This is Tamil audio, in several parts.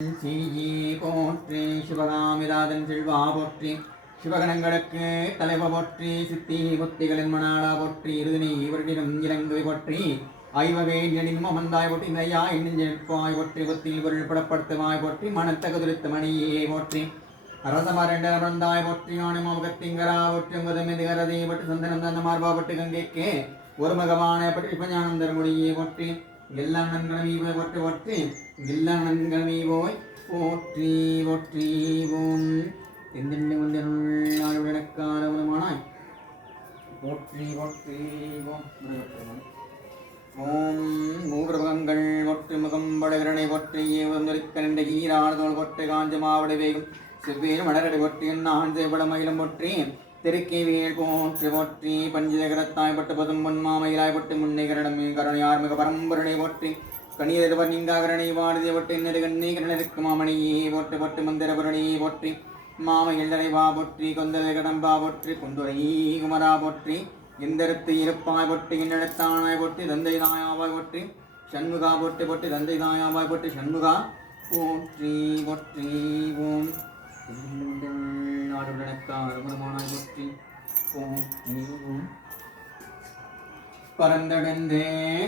சீயி போற்றி சிவகாமிராதன் செல்வா போற்றி சிவகணங்களுக்கு தலைவ போற்றி சித்தி புத்திகளின் மணாளா போற்றி இருதினை இவர்களிடம் இறங்குவை போற்றி ஐவவேணியனின் மமந்தாய் போற்றி நையா எண்ணிப்பாய் போற்றி புத்தியில் பொருள் படப்படுத்துவாய் போற்றி மனத்தகுதிருத்த மணியே போற்றி அரசமரண்டாய் போற்றி ஆணிமாமுகத்திங்கரா போற்றி உங்கதமெதிகரதை பட்டு சந்தனம் தந்த மார்பா பட்டு கங்கைக்கே ஒரு மகவான பற்றி விபஞானம் தருமொழியே போற்றி எல்லா நன்கணமீவோய் போற்றி போற்றி எல்லா நன்கணமீவோய் போற்றி போற்றி ஓம் எந்தெண்டு வந்தருள்ளாய் போற்றி போற்றி ஓம் ஓம் மூபிரபகங்கள் ஒற்று முகம் படகிரணை ஒற்றை ஏவந்தொலிக்க நின்ற ஈராடுதோள் ஒற்றை காஞ்ச மாவடை வேகும் செவ்வேறு மலரடை ஒற்றி நான் செய்பட மயிலம் ஒற்றி திருக்கேவியல் போற்றி போற்றி பஞ்சிதகரத்தாய் பட்டு பதும் பொன்மாமயிலாய் பட்டு முன்னைகரணம் கரணையார் மிக பரம்பரனை போற்றி கணீரவர் நீங்காகரணை வாடுதே போட்டு இன்னது கண்ணே கிரணருக்கு மாமணியே போட்டு பட்டு மந்திரபுரணியை போற்றி மாம எல்லரை வா போற்றி கொந்ததை கடம்பா போற்றி குந்துரை குமரா போற்றி எந்தரத்து இருப்பாய் போட்டு இன்னடத்தானாய் போற்றி தந்தை தாயாவாய் போற்றி சண்முகா போட்டு போட்டு தந்தை தாயாவாய் போற்றி சண்முகா போற்றி போற்றி ஓம் போற்றி பரந்தடந்தே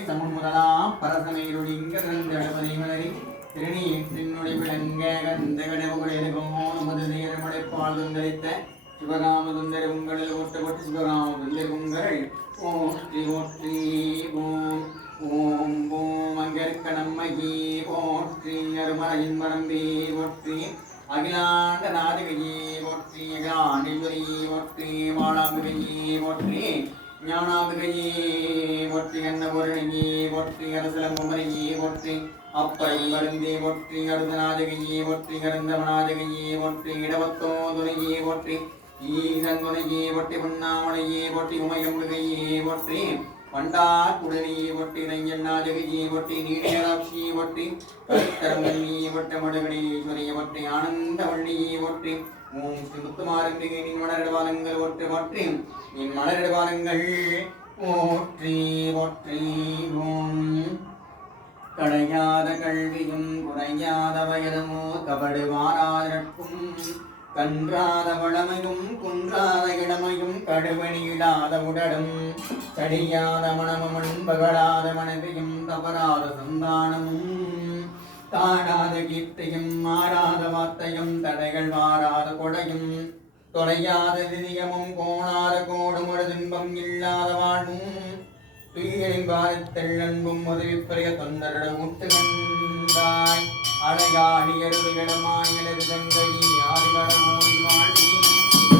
சமன் முதலா பரசமையுடிங்கடபதி மலரி திருநீற்றினுடைய விளங்க கந்த கடவுடையமடைப்பால் துந்தரித்த சிவகாம துந்தர உங்களில் ஓட்டப்பட்டு சிவகாம துந்தர உங்கள் போற்றி போற்றி ஓம் ஓம் ஓம் அங்கற்கணம்மகி போற்றி அருமறையின் மரம்பே போற்றி அகிலாண்ட நாதகையே போற்றி அகிலாண்டீஸ்வரியே போற்றி மாளாம்பிகையே போற்றி ஞானாம்பிகையே போற்றி அன்னபூரணியே போற்றி அரசலங்குமரியே போற்றி அப்பழும் மருந்தே போற்றி அருதநாதகையே போற்றி அருந்தவநாதகையே போற்றி இடவத்தோ துணையே போற்றி ஈசன் துணையே போற்றி பொன்னாமலையே போற்றி உமையம்பிகையே போற்றி பண்டார் குடலியே போற்றி நையண்ணாதகையே போற்றி நீடராட்சியை போற்றி கருத்தரங்கல்லியே போட்ட மடுகணீஸ்வரியை போற்றி ஆனந்த வள்ளியை போற்றி ஓம் ஸ்ரீ முத்துமாரம்பிகை நின் மலரிடவாலங்கள் போற்றி போற்றி நின் மலரிடவாலங்கள் போற்றி போற்றி ஓம் கடையாத கல்வியும் குறையாத வயதுமோ கபடு வாராதற்கும் கன்றாத வளமையும் குன்றாத இளமையும் கடுவணியிடாத உடலும் சடியாத மனமும் பகடாத மனைவியும் தவறாத சந்தானமும் தாடாத கீர்த்தியும் மாறாத வார்த்தையும் தடைகள் மாறாத கொடையும் தொலையாத விதியமும் கோணாத கோடும் ஒரு துன்பம் இல்லாத வாழ்வும் துயிலின் பாரத்தில் அன்பும் உதவி பெரிய தொந்தரட ஊட்டுகந்தாய் அடையாடி அருவிகளமாய் எழுது தங்கை ஆதிகட மூடி வாழ்வி